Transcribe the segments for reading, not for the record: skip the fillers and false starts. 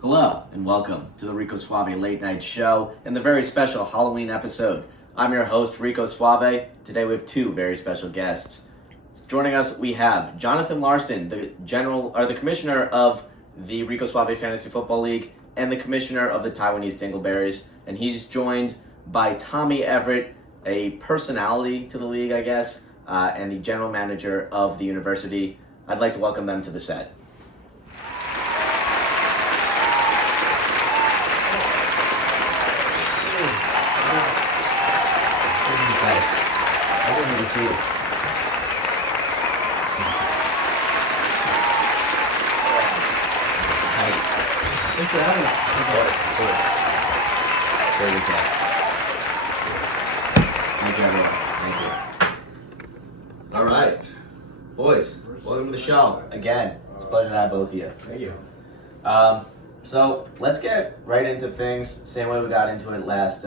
Hello, and welcome to the Rico Suave Late Night Show and the very special Halloween episode. I'm your host, Rico Suave. Today we have two very special guests. Joining us, we have Jonathan Larson, the commissioner of the Rico Suave Fantasy Football League and the commissioner of the Taiwanese Dingleberries. And he's joined by Tommy Everett, a personality to the league, I guess, and the general manager of the university. I'd like to welcome them to the set. I didn't even see it. Thanks for having us. Of course. Very good guests. Thank you, everyone. Thank you. All right. Boys, welcome to the show. Again, it's a pleasure to have both of you. Thank you. So let's get right into things, same way we got into it last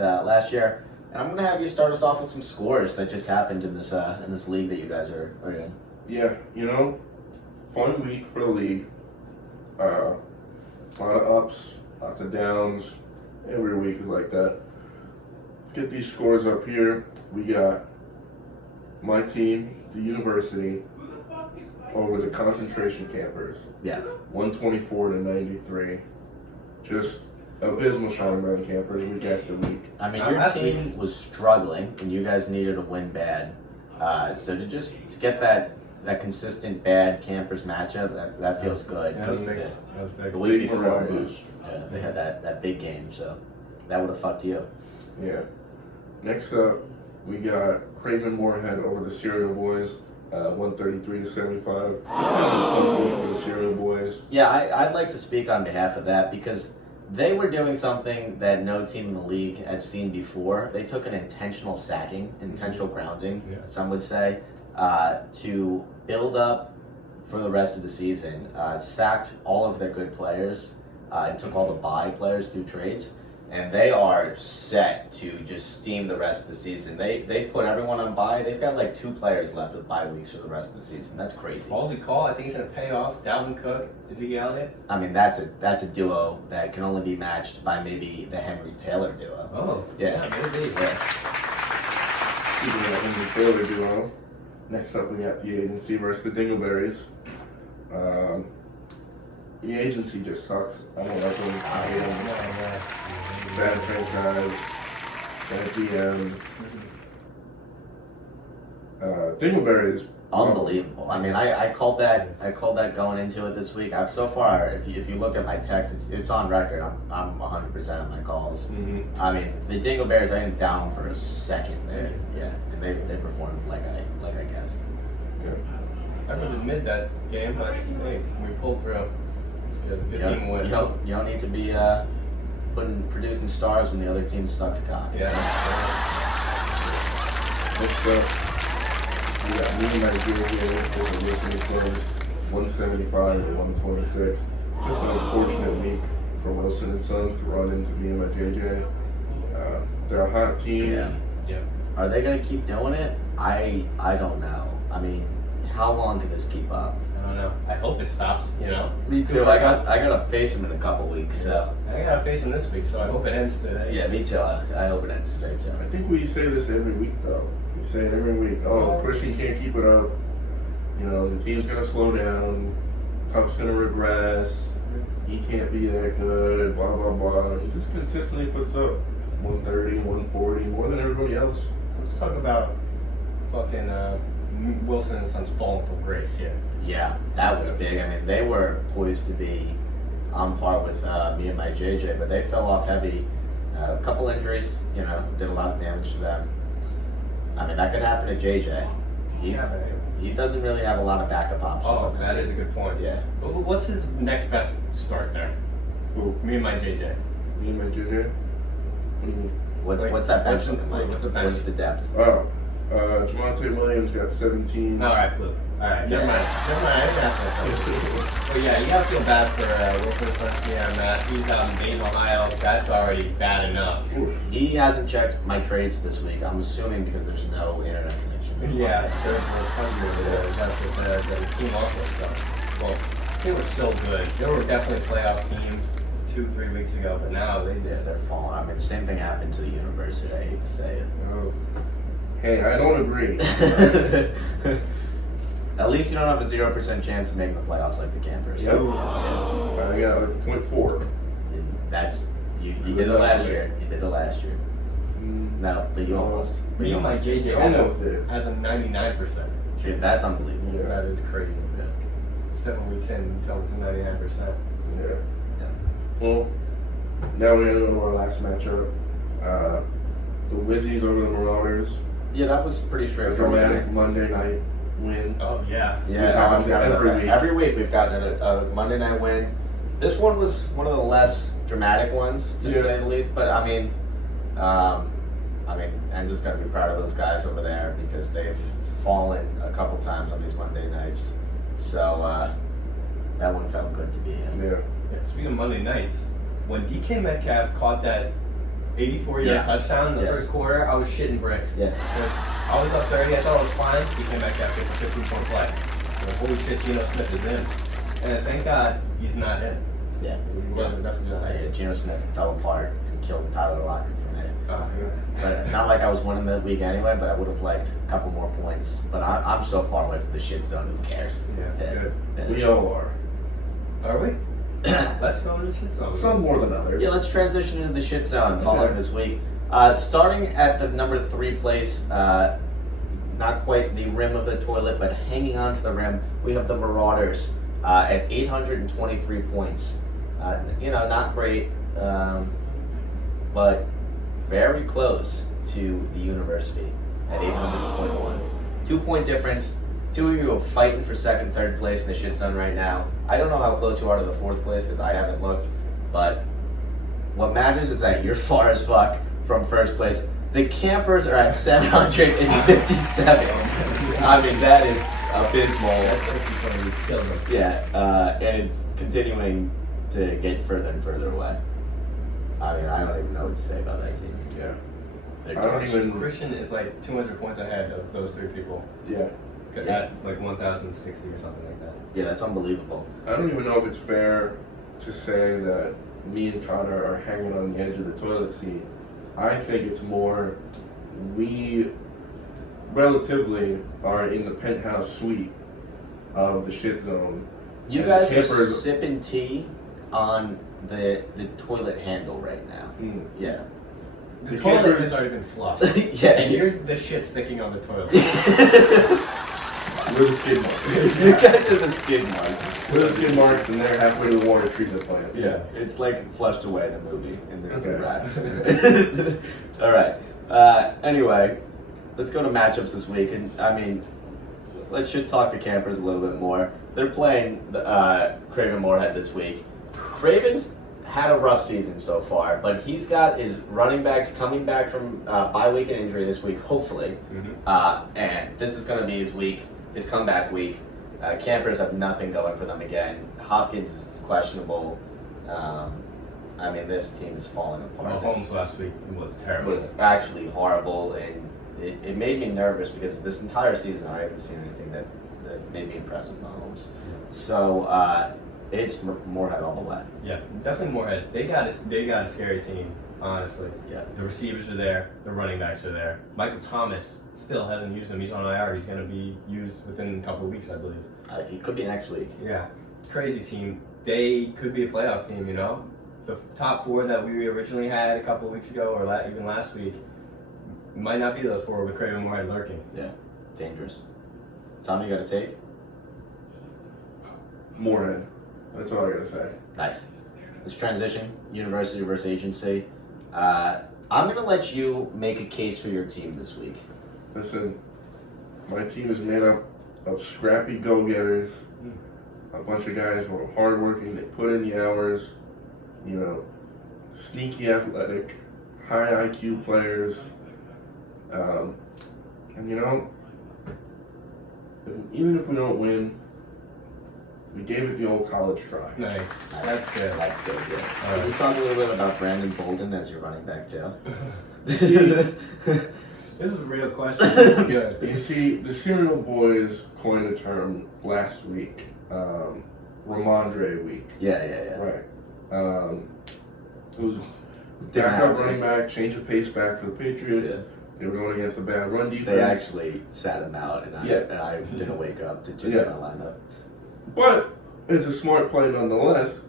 year. And I'm going to have you start us off with some scores that just happened in this league that you guys are in. Yeah, fun week for the league. A lot of ups, lots of downs. Every week is like that. Let's get these scores up here. We got my team, the university, over the concentration campers. Yeah. 124 to 93. Just abysmal showing by the campers week after week. I mean, your team was struggling, and you guys needed a win bad. So to get that consistent bad campers matchup, that feels good. Yeah, that was big. The week Big before, morale boost. they had that big game, so that would have fucked you. Yeah. Next up, we got Craven Moorhead over the Cereal Boys, 133 to 75. For the Cereal Boys. Yeah, I'd like to speak on behalf of that because they were doing something that no team in the league has seen before. They took an intentional sacking, intentional grounding, some would say, to build up for the rest of the season. Sacked all of their good players and took all the bye players through trades. And they are set to just steam the rest of the season. They put everyone on bye. They've got like 2 players left with bye weeks for the rest of the season. That's crazy. Ballsy call. I think he's going to pay off. Dalvin Cook, Ezekiel Elliott. I mean, that's a duo that can only be matched by maybe the Henry Taylor duo. Oh, Yeah. maybe. Yeah. Speaking of Henry Taylor duo, next up we got the agency versus the Dingleberries. The agency just sucks. I don't like them. I hate them. Bad franchise, bad GM. Dingleberries. Unbelievable. I mean, I called that going into it this week. So far, if you look at my text, it's on record. I'm 100% of my calls. Mm-hmm. I mean, the Dingleberries, I ain't down for a second there. Yeah, and they performed like I guessed. Yeah. I would admit that game, but hey, we pulled through. Good team win. You don't need to be producing stars when the other team sucks cock. Yeah. Next up, we got me and Nigeria over the Listening Club, 175 to 126. Just an unfortunate week for Wilson and Sons to run into me and my JJ. They're a hot team. Yeah. Are they gonna keep doing it? I don't know. I mean, how long can this keep up? I don't know. I hope it stops, Me too. I gotta face him in a couple weeks. So I gotta face him this week, so I hope it ends today. yeah, me too. I hope it ends today too. I think we say this every week, though. We say it every week. Oh, Christian can't keep it up. The team's going to slow down. Cup's going to regress. He can't be that good, blah, blah, blah. He just consistently puts up 130, 140, more than everybody else. Let's talk about fucking Wilson and Sons falling from grace here. Yeah, that was big. I mean, they were poised to be on par with me and my JJ, but they fell off heavy. A couple injuries, did a lot of damage to them. I mean, that could happen to JJ. He doesndo really have a lot of backup options. Oh, that is a good point. Yeah. What's his next best start there? Who? Me and my JJ. Me and my JJ? What do you mean? What's that bench looking like? What's the bench? What's the depth? Oh, Javonte Williams got 17. All right, Flip. All right, never mind. I didn't ask that. But yeah, you gotta feel bad for Wilson. Yeah, Matt. He's out in Dayton, Ohio. That's already bad enough. Oof. He hasn't checked my trades this week. I'm assuming because there's no internet connection. Yeah, they're the team also sucks. Well, they were still good. They were definitely a playoff team. 2-3 weeks ago, but now they Yeah, just they're falling. I mean, same thing happened to the university. I hate to say it. oh. Hey, I don't agree. At least you don't have a 0% chance of making the playoffs like the Campers. Yep. Yeah. I got like 0.4. That's you did it last year. You did it last year. No, but you almost. But you My almost. JJ almost did. has a 99%. Dude, that's unbelievable. Yeah. That is crazy. Yeah. 7 weeks in until it's 99%. Yeah. Yeah. Well, now we're going to go to our last matchup. The Wizzies over the Marauders. Yeah, that was pretty A straightforward. dramatic Monday night win. Oh, yeah. Yeah, Which happens every week. Every week we've gotten a Monday night win. This one was one of the less dramatic ones, to Yeah. say the least. But I mean, Enzo's gonna be proud of those guys over there because they've fallen a couple times on these Monday nights. So that one felt good to be in. Yeah. Yeah, speaking of Monday nights, when DK Metcalf caught that 84-yard Yeah. touchdown in the Yeah. first quarter, I was shitting bricks. Yeah. I was up 30, I thought it was fine. DK Metcalf gets a 15-point play. I'm like, holy shit, Geno Smith is in. And thank God he's not in. Yeah. He wasn't definitely not in. Geno Smith fell apart and killed Tyler Lockett for me. Oh, yeah. But not like I was winning the week anyway, but I would have liked a couple more points. But I'm so far away from the shit zone, who cares? Yeah, good. Yeah. We all are. Are we? Let's go to the shit zone. Some more than others. Yeah, let's transition into the shit zone following Okay. this week. Starting at the number 3 place, not quite the rim of the toilet, but hanging on to the rim, we have the Marauders at 823 points. Not great, but very close to the university at 821. 2-point difference. Two of you are fighting for second, third place in the shit zone right now. I don't know how close you are to the 4th place because I haven't looked, but what matters is that you're far as fuck from 1st place. The Campers are at 757. I mean, that is abysmal. That's actually going to kill them. Yeah, and it's continuing to get further and further away. I mean, I don't even know what to say about that team. Yeah. They're I don't trash. even. Christian is like 200 points ahead of those 3 people. Yeah. At like 1,060 or something like that. Yeah, that's unbelievable. I don't even know if it's fair to say that me and Connor are hanging on the edge of the toilet seat. I think it's more we relatively are in the penthouse suite of the shit zone. You And guys the are Campers- sipping tea on the toilet handle right now. Mm. Yeah. The The toilet Campers- has already been flushed. Yeah. And you're the shit sticking on the toilet. We're the skid marks. You guys are the skid marks. We're the skid marks, and they're halfway to the water treatment plant. Yeah, it's like Flushed Away, the movie, in the Okay. rats. All right. Anyway, let's go to matchups this week, and I mean, let's should talk to Campers a little bit more. They're playing Craven Moorhead this week. Craven's had a rough season so far, but he's got his running backs coming back from bye week and injury this week, hopefully. And this is going to be his comeback week. Campers have nothing going for them again. Hopkins is questionable. I mean, this team is falling apart. Mahomes last week was It terrible. was actually horrible, and it made me nervous because this entire season I haven't seen anything that made me impressed with Mahomes. So it's Moorhead all the way. Yeah, definitely Moorhead. They got a scary team, honestly. Yeah. The receivers are there. The running backs are there. Michael Thomas still hasn't used him. He's on IR. He's going to be used within a couple of weeks, I believe. He could be next week. Yeah, crazy team. They could be a playoff team, you know? The top 4 that we originally had a couple of weeks ago or even last week might not be those 4 with Craven Moorhead lurking. Yeah, dangerous. Tommy, you got a take? Moorhead. That's all I gotta say. Nice. Let's transition. University versus agency. I'm going to let you make a case for your team this week. Listen, my team is made up of scrappy go-getters, a bunch of guys who are hardworking, they put in the hours, sneaky athletic, high IQ players. And even if we don't win, we gave it the old college try. Nice. That's good. That's good. Yeah. All Can you right. talk a little bit about Brandon Bolden as your running back too? This is a real question. Good. You see, the Serial Boys coined a term last week, Ramondre week. Yeah. Right. It was backup running back, change of pace back for the Patriots. Yeah. They were going against the bad run defense. They actually sat him out, and I didn't wake up to change my lineup. But it's a smart play nonetheless,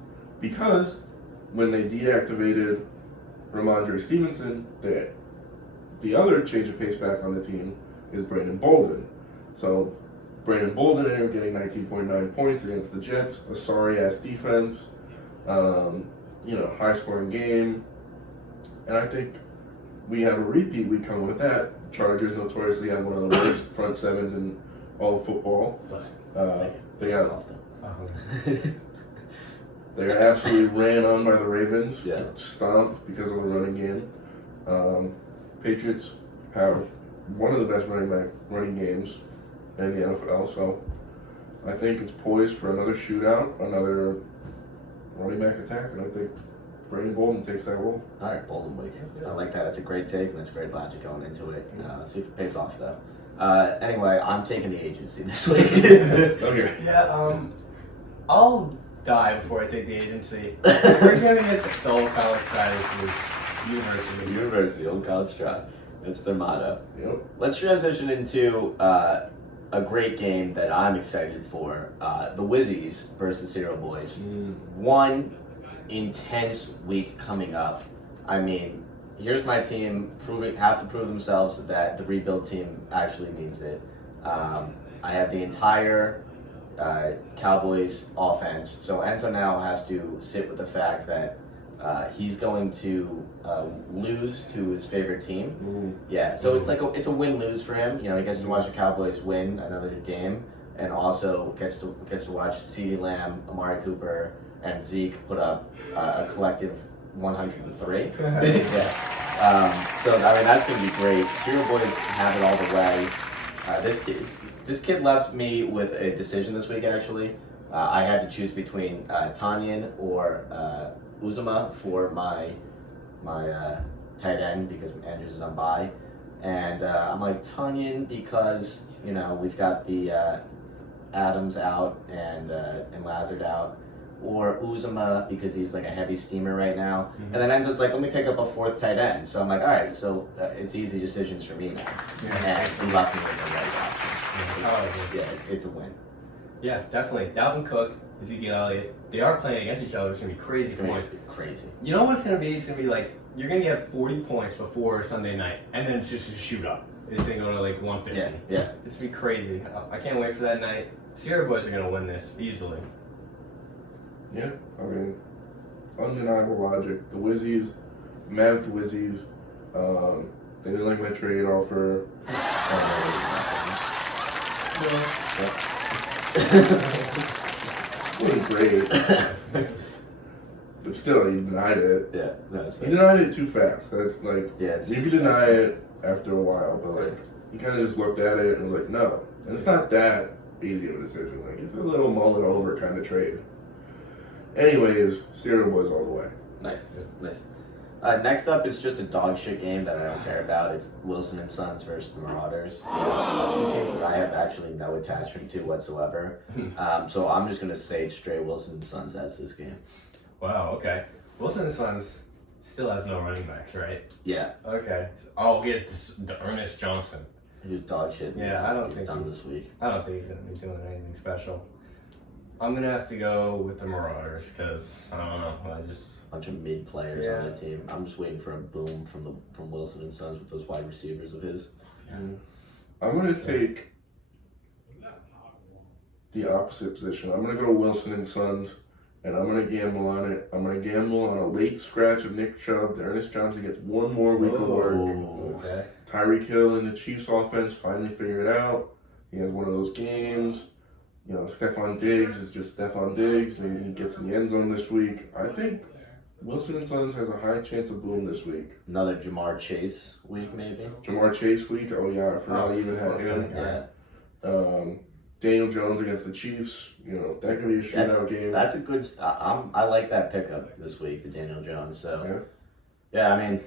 because when they deactivated Ramondre Stevenson, the other change of pace back on the team is Brandon Bolden. So Brandon Bolden ended up getting 19.9 points against the Jets, a sorry-ass defense, high-scoring game. And I think we have a repeat week coming with that. Chargers notoriously have one of the worst front sevens in all of football. They got absolutely ran on by the Ravens, stomped because of the running game. Patriots have one of the best running games in the NFL, so I think it's poised for another shootout, another running back attack, and I think Brandon Bolden takes that role. All right, Bolden week. I like that. That's a great take, and that's great logic going into it. Let's see if it pays off, though. Anyway, I'm taking the agency this week. Okay. Yeah, I'll die before I take the agency. We're giving it the old college try this week. University, old college try. That's their motto. Yep. Let's transition into a great game that I'm excited for. The Wizzies versus Cereal Boys. One intense week coming up. I mean, here's my team have to prove themselves that the rebuild team actually means it. I have the entire Cowboys offense. So Enzo now has to sit with the fact that he's going to lose to his favorite team. Yeah, so it's a win-lose for him. He gets to watch the Cowboys win another game, and also gets to watch CeeDee Lamb, Amari Cooper, and Zeke put up a collective 103. So I mean that's gonna be great. Cereal Boys have it all the way. This kid left me with a decision this week. Actually, I had to choose between Tanyan or Uzuma for my tight end because Andrews is on bye, and I'm like Tanyan because we've got the Adams out and Lazard out, or Uzuma because he's like a heavy steamer right now. And then Enzo's like, let me pick up a fourth tight end. So I'm like, all right, so it's easy decisions for me now. And he left me with the right option. Yeah, it's a win. Yeah, definitely. Dalvin Cook, Ezekiel Elliott, they are playing against each other. It's going to be crazy. It's going to be crazy. You know what it's going to be? It's going to be like, you're going to get 40 points before Sunday night, and then it's just a shoot up. It's going to go to like 150. Yeah. It's going to be crazy. I can't wait for that night. Sierra Boys are going to win this easily. Yeah, I mean, undeniable logic. The Wizzies, mad at the Wizzies. They didn't like my trade offer. It wasn't great. But still, he denied it. Yeah, that's he denied it too fast. That's like, it's you could deny it after a while, but like, he kind of just looked at it and was like, no. And it's not that easy of a decision. Like, it's a little mull it over kind of trade. Anyways, Cereal Boys all the way. Nice. Next up is just a dog shit game that I don't care about. It's Wilson and Sons versus the Marauders. Two teams that I have actually no attachment to whatsoever. So I'm just going to say straight Wilson and Sons as this game. Wow, okay. Wilson and Sons still has no running backs, right? Yeah. Okay. Oh, he has the Ernest Johnson. He was dog shit. Yeah, I don't think he's done this week. I don't think he's going to be doing anything special. I'm going to have to go with the Marauders because, I don't know, bunch of mid players on the team. I'm just waiting for a boom from Wilson and Sons with those wide receivers of his. Yeah. I'm going to take the opposite position. I'm going to go Wilson and Sons, and I'm going to gamble on it. I'm going to gamble on a late scratch of Nick Chubb. Ernest Johnson gets one more week of work. Okay. Tyreek Hill in the Chiefs offense finally figured it out. He has one of those games. Stephon Diggs is just Stephon Diggs. Maybe he gets in the end zone this week. I think Wilson and Sons has a high chance of boom this week. Another Jamar Chase week, maybe? Jamar Chase week? Oh, yeah. I forgot he even had him. Yeah. Daniel Jones against the Chiefs. That could be a shootout game. That's a good... I like that pickup this week, the Daniel Jones. So, yeah, I mean,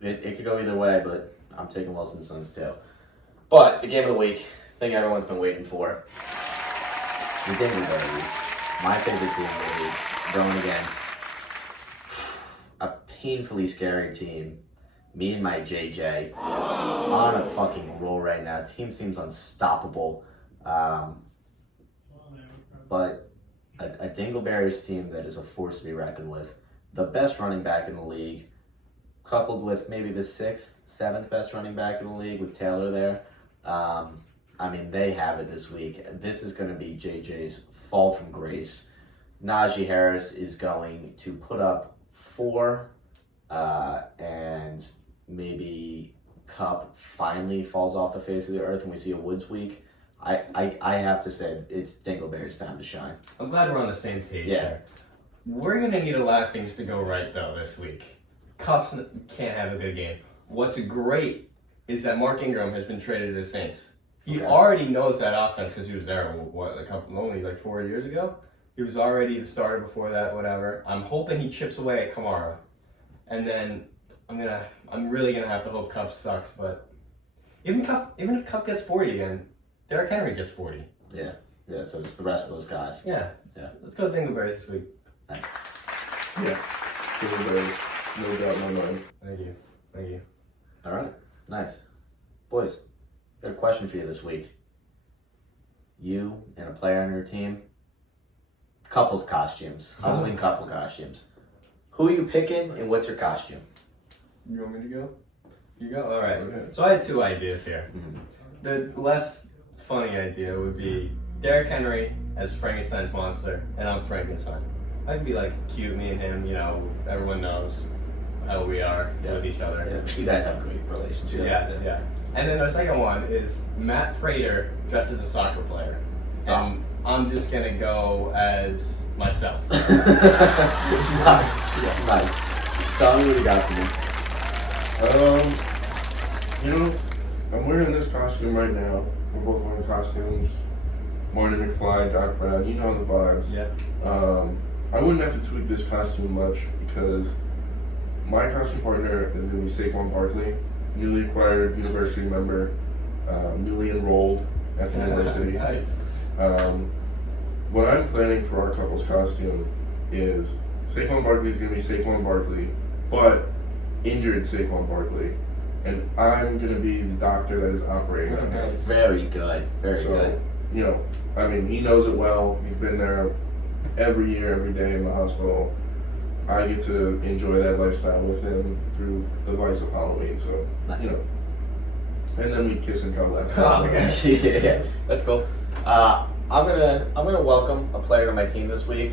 it could go either way, but I'm taking Wilson and Sons too. But the game of the week, thing everyone's been waiting for. The Dingleberries, my favorite team in the league, going against a painfully scary team. Me and my JJ on a fucking roll right now. Team seems unstoppable. But a Dingleberries team that is a force to be reckoned with. The best running back in the league, coupled with maybe the 6th, 7th best running back in the league with Taylor there. I mean, they have it this week. This is going to be JJ's fall from grace. Najee Harris is going to put up 4, and maybe Cup finally falls off the face of the earth and we see a Woods week. I have to say, it's Dingleberry's time to shine. I'm glad we're on the same page Yeah. there. We're going to need a lot of things to go right, though, this week. Cups can't have a good game. What's great is that Mark Ingram has been traded to the Saints. He already knows that offense because he was there, only like 4 years ago? He was already the starter before that, whatever. I'm hoping he chips away at Kamara. And then I'm really going to have to hope Cup sucks, but even if Cup gets 40 again, Derrick Henry gets 40. Yeah, so just the rest of those guys. Yeah. Let's go Dingleberries this week. Nice. Yeah. Dingleberries. No doubt in my mind. Thank you. All right, nice. Boys, got a question for you this week. You and a player on your team, couples costumes, Halloween couple costumes. Who are you picking and what's your costume? You want me to go? You go? All right. Okay. So I had 2 ideas here. Mm-hmm. The less funny idea would be Derrick Henry as Frankenstein's monster, and I'm Frankenstein. I could be like cute, me and him, everyone knows how we are with each other. Yeah, you guys have a great relationship. Yeah. And then our second one is Matt Prater dressed as a soccer player. And I'm just going to go as myself. Nice. Tell me what you got for me. I'm wearing this costume right now. We're both wearing costumes. Marty McFly, Doc Brown, you know the vibes. Yeah. I wouldn't have to tweak this costume much because my costume partner is going to be Saquon Barkley, newly acquired university member, newly enrolled at the university. Nice. What I'm planning for our couple's costume is Saquon Barkley is going to be Saquon Barkley, but injured Saquon Barkley. And I'm going to be the doctor that is operating on him. Very good. Very good. He knows it well. He's been there every year, every day in the hospital. I get to enjoy that lifestyle with him through the vice of Halloween. So, Nice. And then we kiss and cuddle after. Oh, okay. Yeah, that's cool. I'm gonna welcome a player to my team this week.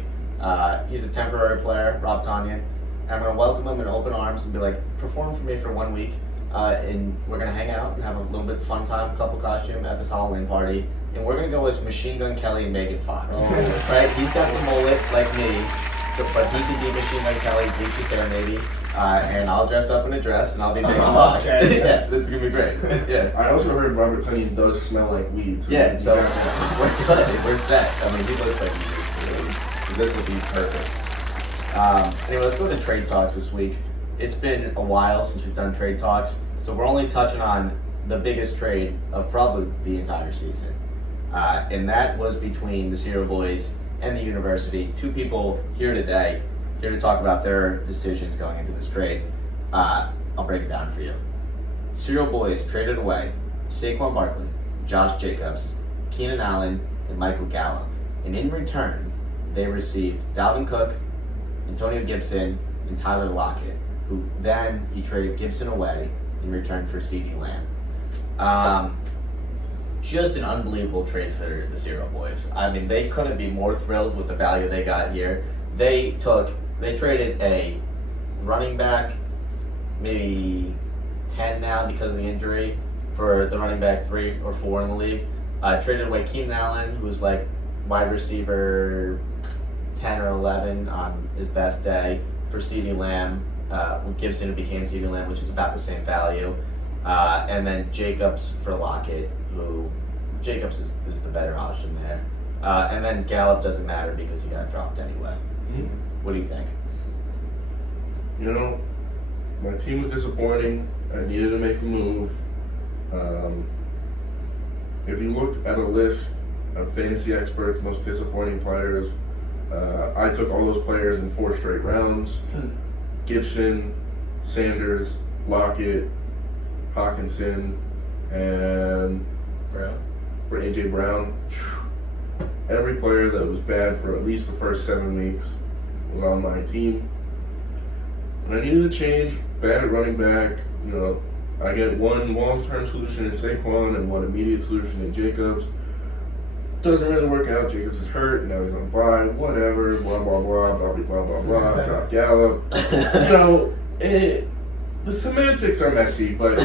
He's a temporary player, Rob Tanyan. And I'm gonna welcome him in open arms and be like, perform for me for 1 week. And we're gonna hang out and have a little bit of fun time, couple costume at this Halloween party. And we're gonna go as Machine Gun Kelly and Megan Fox. Oh. Right? He's got the mullet like me, but he can be Machine Gun Kelly, bleach his hair maybe. And I'll dress up in a dress and I'll be Megan Fox. Okay. Yeah, this is gonna be great. Yeah. I also heard Robert Tunyon does smell like weed. Yeah, so we're good. We're set. I mean, he looks like he did, so this will be perfect. Anyway, let's go to trade talks this week. It's been a while since we've done trade talks, so we're only touching on the biggest trade of probably the entire season. And that was between the Sierra Boys and the university. 2 people here today, here to talk about their decisions going into this trade. I'll break it down for you. Sierra Boys traded away Saquon Barkley, Josh Jacobs, Keenan Allen, and Michael Gallup. And in return, they received Dalvin Cook, Antonio Gibson, and Tyler Lockett, who then he traded Gibson away in return for CeeDee Lamb. Just an unbelievable trade for the Sierra Boys. I mean, they couldn't be more thrilled with the value they got here. They traded a running back, maybe 10 now because of the injury, for the running back 3 or 4 in the league. Traded away Keenan Allen, who was like wide receiver 10 or 11 on his best day, for CeeDee Lamb. With Gibson, it became CeeDee Lamb, which is about the same value. And then Jacobs for Lockett, who Jacobs is the better option there. And then Gallup doesn't matter because he got dropped anyway. Mm-hmm. What do you think? My team was disappointing. I needed to make a move. If you looked at a list of fantasy experts' most disappointing players, I took all those players in 4 straight rounds. Gibson, Sanders, Lockett, Hawkinson, and AJ Brown. Every player that was bad for at least the first 7 weeks was on my team. And I needed a change, bad at running back. You know, I get one long-term solution in Saquon and one immediate solution in Jacobs. Doesn't really work out. Jacobs is hurt, now he's on bye, whatever, blah, blah, blah, blah, blah, blah, blah, drop Gallup. You know, the semantics are messy, but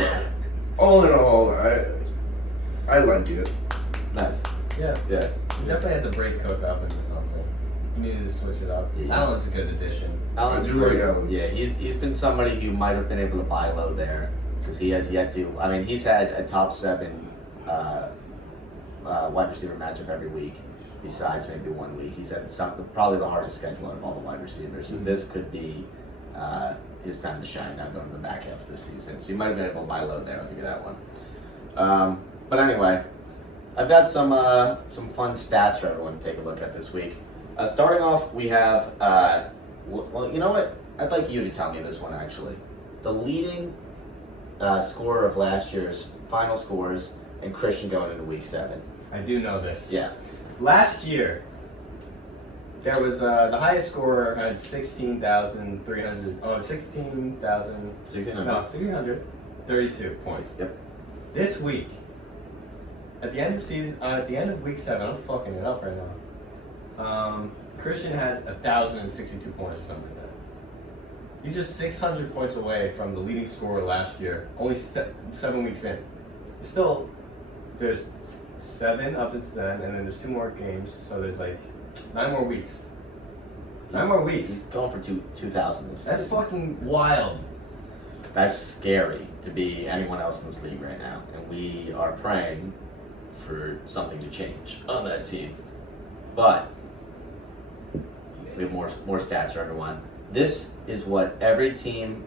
all in all, I like it. Nice. Yeah. Yeah. You definitely had to break Cook up into something. You needed to switch it up. Yeah. Allen's a good addition. Allen's I do like Allen. Yeah, he's been somebody who might have been able to buy low there because he has yet to. I mean, he's had a top 7 wide receiver matchup every week. Besides maybe 1 week, he's had probably the hardest schedule out of all the wide receivers. So this could be his time to shine now going to the back half of the season. So you might have been able to buy low there. I'll give you that one. But anyway, I've got some fun stats for everyone to take a look at this week. Starting off, we have, well, you know what? I'd like you to tell me this one, actually. The leading scorer of last year's final scores and Christian going into week 7. I do know this. Yeah. Last year, there was the highest scorer had 16,300. Oh, 16,000. 1600. No, 1,632 points. Yep. This week, at the end of week 7, I'm fucking it up right now. Christian has 1,062 points or something like that. He's just 600 points away from the leading scorer last year. Only 7 weeks in. Still, there's 7 up until then, and then there's 2 more games. So there's like 9 more weeks. 9 more weeks. He's going for 2,000. That's fucking wild. That's scary to be anyone else in this league right now, and we are praying for something to change on that team. But we have more stats for everyone. This is what every team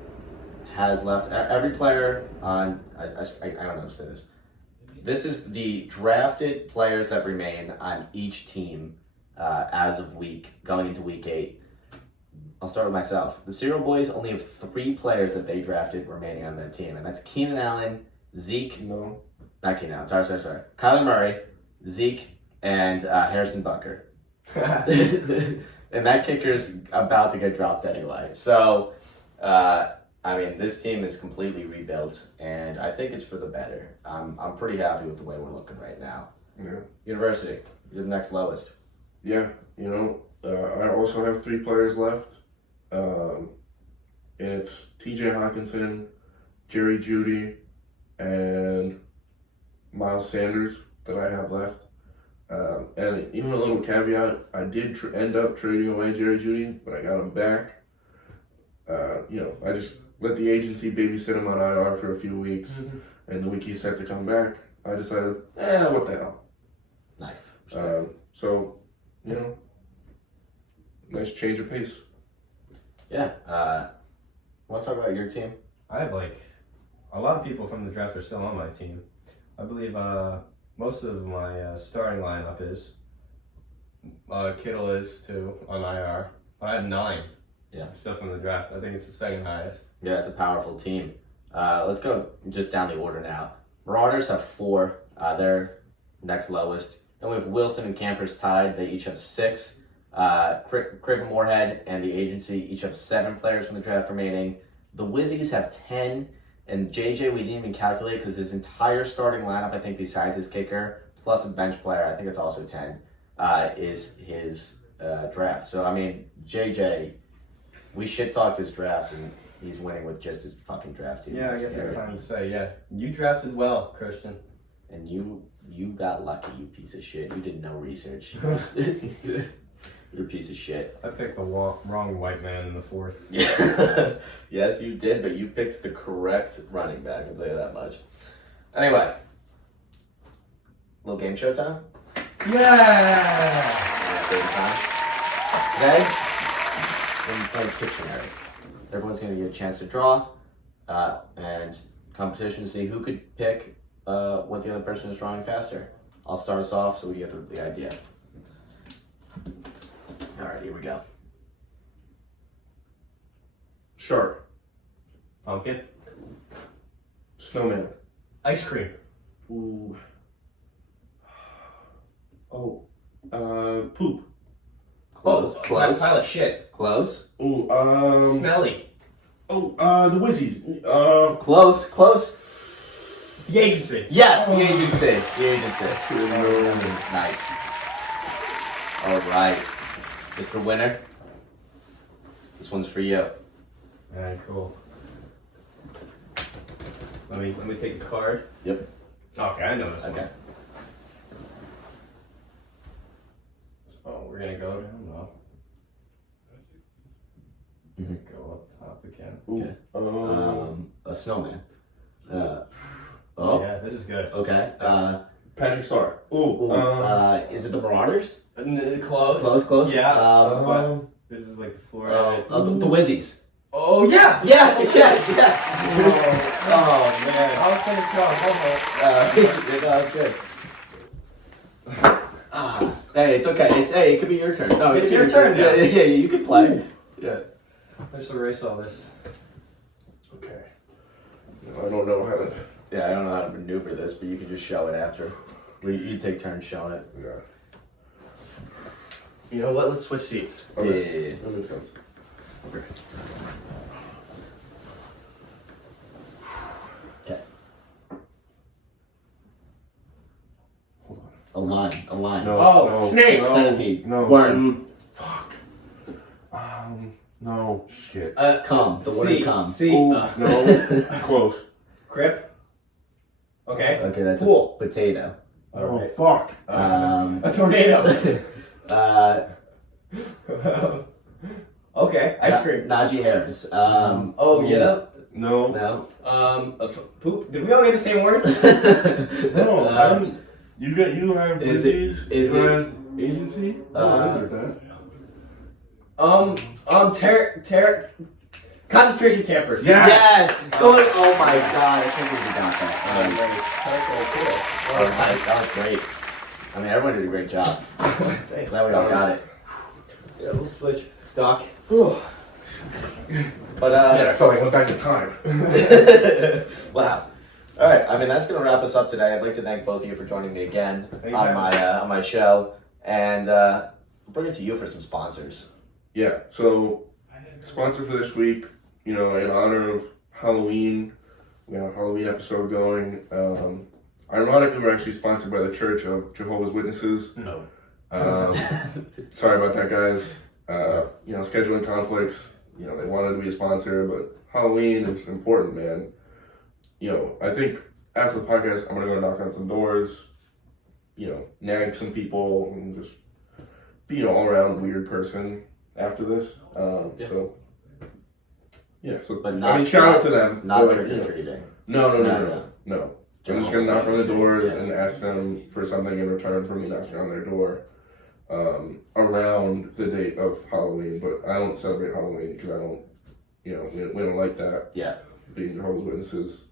has left. Every player on I don't know how to say this. This is the drafted players that remain on each team as of going into week 8. I'll start with myself. The Cereal Boys only have 3 players that they drafted remaining on that team, and that's Keenan Allen, Zeke. No. Not Keenan Allen. Sorry. Kyler Murray, Zeke, and Harrison Butker. And that kicker's about to get dropped anyway. So, I mean, this team is completely rebuilt, and I think it's for the better. I'm pretty happy with the way we're looking right now. Yeah. University, you're the next lowest. Yeah. You know, I also have 3 players left. And it's TJ Hawkinson, Jerry Jeudy, and Miles Sanders that I have left. And even a little caveat, I did end up trading away Jerry Jeudy, but I got him back. You know, I just let the agency babysit him on IR for a few weeks, and the week he's set to come back, I decided, what the hell. Nice. So, you know, nice change of pace. Yeah. Want to talk about your team? I have like a lot of people from the draft are still on my team. I believe most of my starting lineup is. Kittle is too on IR. I have 9. Yeah. Still from the draft. I think it's the second highest. Yeah, it's a powerful team. Let's go just down the order now. Marauders have 4. They're next lowest. Then we have Wilson and Campers tied. They each have 6. Craig Moorhead and the agency each have 7 players from the draft remaining. The Wizzies have 10. And JJ, we didn't even calculate because his entire starting lineup, I think, besides his kicker, plus a bench player, I think it's also 10, is his draft. So, I mean, JJ, we shit-talked his draft, and he's winning with just his fucking draft team. Yeah, I guess it's time to say, yeah. You drafted well, Christian. And you got lucky, you piece of shit. You did no research. You're a piece of shit. I picked the wrong white man in the 4th. Yeah. Yes, you did, but you picked the correct running back, I'll tell you that much. Anyway. Little game show time? Yeah! Today, we're going to play Pictionary. Everyone's going to get a chance to draw, and competition to see who could pick what the other person is drawing faster. I'll start us off so we get the idea. All right, here we go. Shark. Pumpkin. Snowman. Ice cream. Ooh. Oh. Poop. Close. Close. Pile of shit. Close. Ooh. Smelly. Oh. The Wizzies. Close. Close. The agency. Yes, the agency. The agency. Nice. All right, Mr. Winner. This one's for you. Alright, cool. Let me take the card. Yep. Okay, I know this Okay. one. Oh, we're gonna go down low. Go up top again. Okay. A snowman. Yeah, this is good. Okay. Patrick Star. Ooh. Is it the Marauders? Close. Close. Yeah. Um, But this is like the floor. The Wizzies. Oh yeah. Yes. Oh man, I was thinking That's good. Hey, it's okay. It could be your turn. No, It's your turn, Yeah, you can play. Yeah. Let's erase all this. Okay. No, I don't know how to. Yeah, I don't know how to maneuver this, but you can just show it after. You take turns showing it. Yeah. You know what? Let's switch seats. Okay. Yeah. That makes sense. Okay. Okay. Hold on. A line. No. Oh, no, snake. No, Centipede. No. Worm. Dude. Fuck. No. Shit. Come. The word come. C. Ooh, no. Close. Crip. Okay. Okay, that's Pool. a potato. Oh, fuck. A tornado. Okay. Ice cream. Najee Harris. Oh yeah. No. No. Poop. Did we all get the same word? No. I don't. You have Is Wizzies? it- You have agency? No, I didn't get that. Concentration campers. Yeah. Yes. Good. Oh my God! I think we got that. Cool. All right, that was great. I mean, everyone did a great job. Thanks. Glad we all got it. Yeah, we'll switch. Doc. But I felt like I went back in time. wow. All right. I mean, that's gonna wrap us up today. I'd like to thank both of you for joining me again on my show, and bring it to you for some sponsors. Yeah. So, sponsor for this week. You know, in honor of Halloween, we have a Halloween episode going. Ironically, we're actually sponsored by the Church of Jehovah's Witnesses. No. Sorry about that, guys. You know, scheduling conflicts. You know, they wanted to be a sponsor, but Halloween is important, man. You know, I think after the podcast, I'm gonna go knock on some doors. You know, nag some people, and just be an all-around weird person after this. So. Yeah, so But I mean, shout out to them. Not But, like, trick you or know, treating. No. I'm just gonna knock on the doors Yeah. and ask them for something in return for me knocking on their door around the date of Halloween. But I don't celebrate Halloween because I don't, you know, we don't like that. Yeah. Being Jehovah's Witnesses.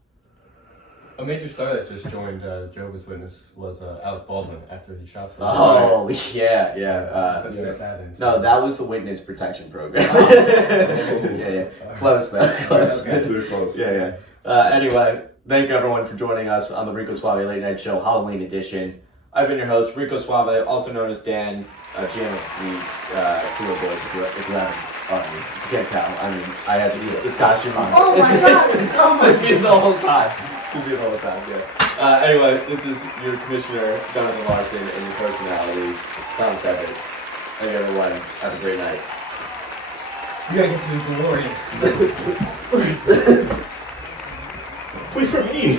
A major star that just joined Jehovah's Witness was Alec Baldwin after he shot someone. Oh yeah. To fit that into- No, that was the witness protection program. yeah. Close though. Close. Okay. Pretty close. Yeah. Anyway, thank you everyone for joining us on the Rico Suave Late Night Show Halloween edition. I've been your host, Rico Suave, also known as Dan, GM of the Seal Boys, if you haven't. You can't tell. I mean, I had this costume on. Oh my God! It's gonna be the whole time. It's gonna be the whole time, yeah. Anyway, this is your commissioner, Jonathan Larson, and your personality, Tom Seven. Thank you everyone. Have a great night. You gotta get to the DeLorean. Wait for me.